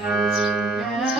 Yeah.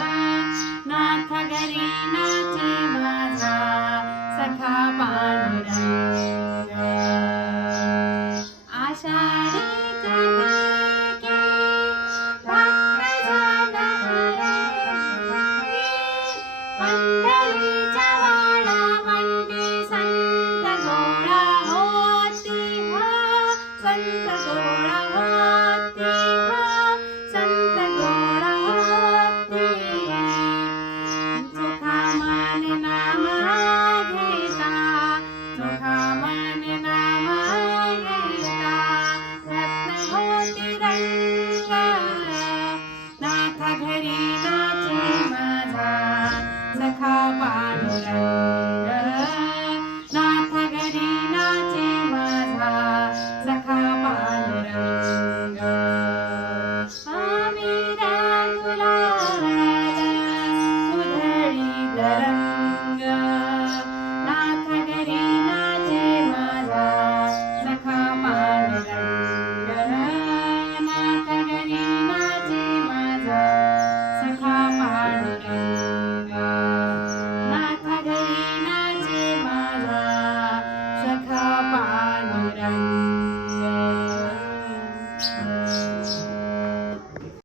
ज्योतिरंगा नाथ घरी नाचे माझा सखा पांडुरंग